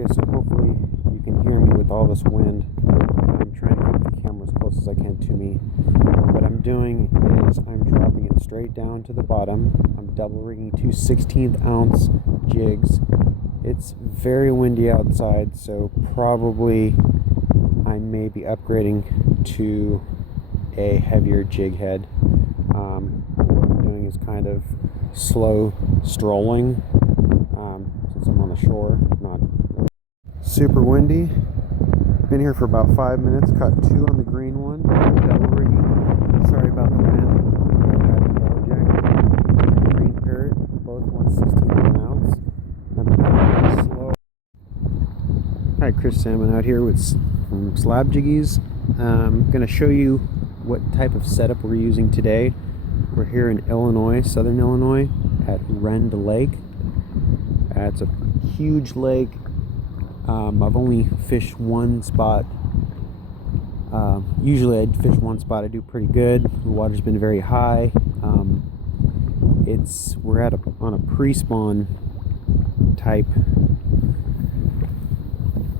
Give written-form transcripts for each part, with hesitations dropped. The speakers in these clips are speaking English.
Okay, so hopefully you can hear me with all this wind. I'm trying to keep the camera as close as I can to me. What I'm doing is I'm dropping it straight down to the bottom. I'm double rigging two 16th ounce jigs. It's very windy outside, so probably I may be upgrading to a heavier jig head. What I'm doing is kind of slow strolling since I'm on the shore, not super windy. Been here for about 5 minutes, caught two on the green one, double rigging. Sorry about the wind. Got a yellow jacket, green parrot, both 1/16 of an ounce. I'm slow. Hi, Chris Salmon out here with from Slab Jiggies. I'm going to show you what type of setup we're using today. We're here in Illinois, southern Illinois, at Rend Lake. It's a huge lake. I've only fished one spot. Usually I fish one spot, I do pretty good. The water's been very high. We're on a pre-spawn type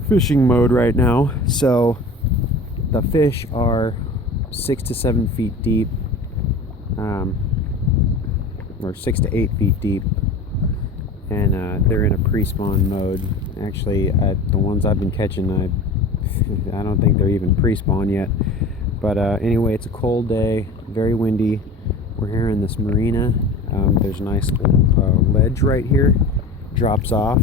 fishing mode right now. So the fish are 6 to 7 feet deep, or 6 to 8 feet deep, and they're in a pre-spawn mode. Actually, the ones I've been catching, I don't think they're even pre-spawn yet. But anyway, it's a cold day, very windy. We're here in this marina. There's a nice ledge right here, drops off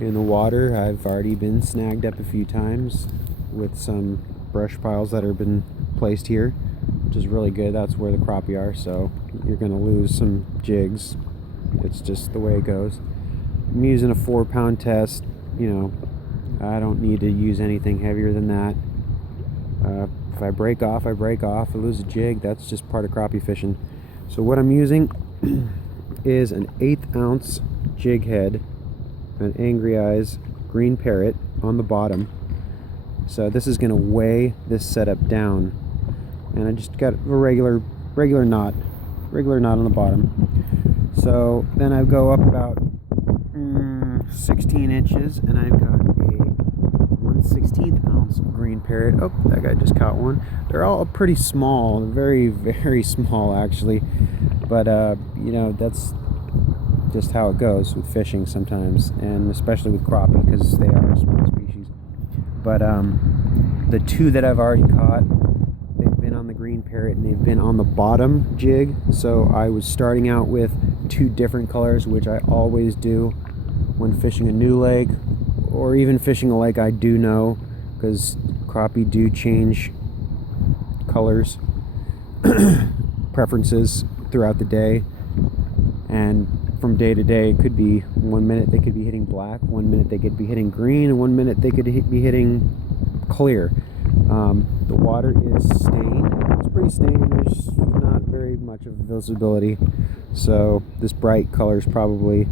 in the water. I've already been snagged up a few times with some brush piles that have been placed here, which is really good. That's where the crappie are, so you're gonna lose some jigs. It's just the way it goes. I'm using a 4-pound test. You know, I don't need to use anything heavier than that. If I break off, I break off. I lose a jig, that's just part of crappie fishing. So what I'm using is an 1/8 ounce jig head, an Angry Eyes green parrot on the bottom. So this is going to weigh this setup down, and I just got a regular knot on the bottom. So then I go up about 16 inches, and I've got a 1/16 ounce green parrot. Oh, that guy just caught one. They're all pretty small, very, very small actually, but you know, that's just how it goes with fishing sometimes, and especially with crappie because they are a small species. But the two that I've already caught, they've been on the green parrot and they've been on the bottom jig. So I was starting out with two different colors, which I always do when fishing a new lake, or even fishing a lake I do know, because crappie do change colors preferences throughout the day, and from day to day. It could be 1 minute they could be hitting black, 1 minute they could be hitting green, and 1 minute they could be hitting clear. The water is stained. It's pretty stained. There's not very much of visibility, so this bright color is probably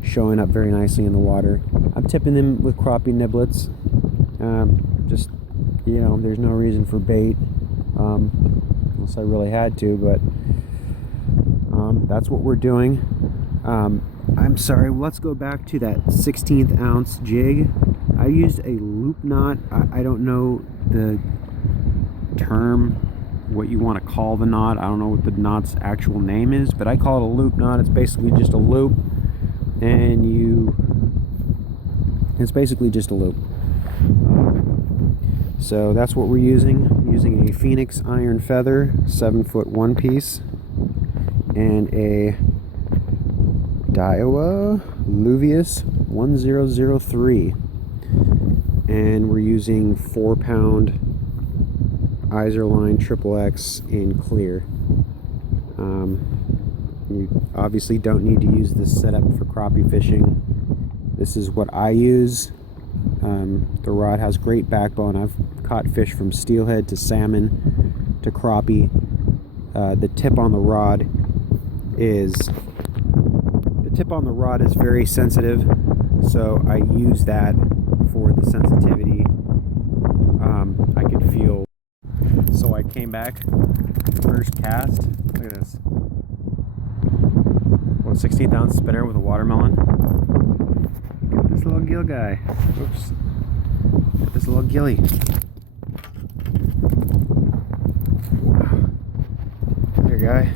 showing up very nicely in the water. I'm tipping them with crappie niblets. Just, you know, there's no reason for bait, unless I really had to, but that's what we're doing. I'm sorry, let's go back to that 16th ounce jig. I used a loop knot. I don't know the term, what you want to call the knot. I don't know what the knot's actual name is, but I call it a loop knot. It's basically just a loop, and it's basically just a loop. So that's what we're using. I'm using a Phoenix iron feather 7-foot one piece, and a Daiwa Luvius 1003, and we're using 4-pound Iserline XXX in clear. You obviously don't need to use this setup for crappie fishing. This is what I use. The rod has great backbone. I've caught fish from steelhead to salmon to crappie. The tip on the rod is very sensitive, so I use that for the sensitivity. I can feel. So I came back, first cast. Look at this. 1/16 ounce spinner with a watermelon. Get this little gill guy. Oops. Got this little gilly. There, guy.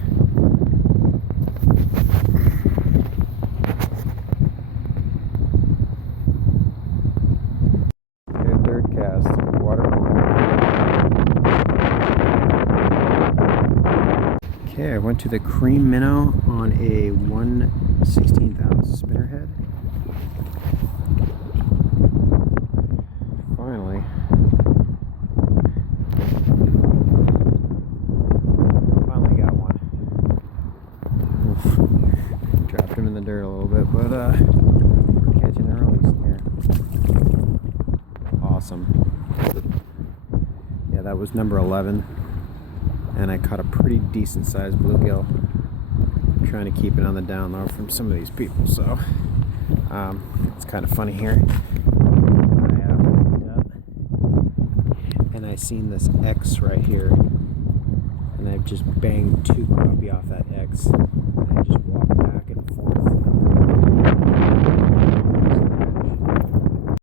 Okay, third cast. Water on. Okay, I went to the cream minnow on a 1/16 ounce spinnerhead. Finally got one. Oof. Dropped him in the dirt a little bit, but we're catching early here. Awesome. Yeah, that was number 11, and I caught a pretty decent sized bluegill. I'm trying to keep it on the down low from some of these people, so it's kind of funny here. And I seen this X right here, and I've just banged two crappie off that X.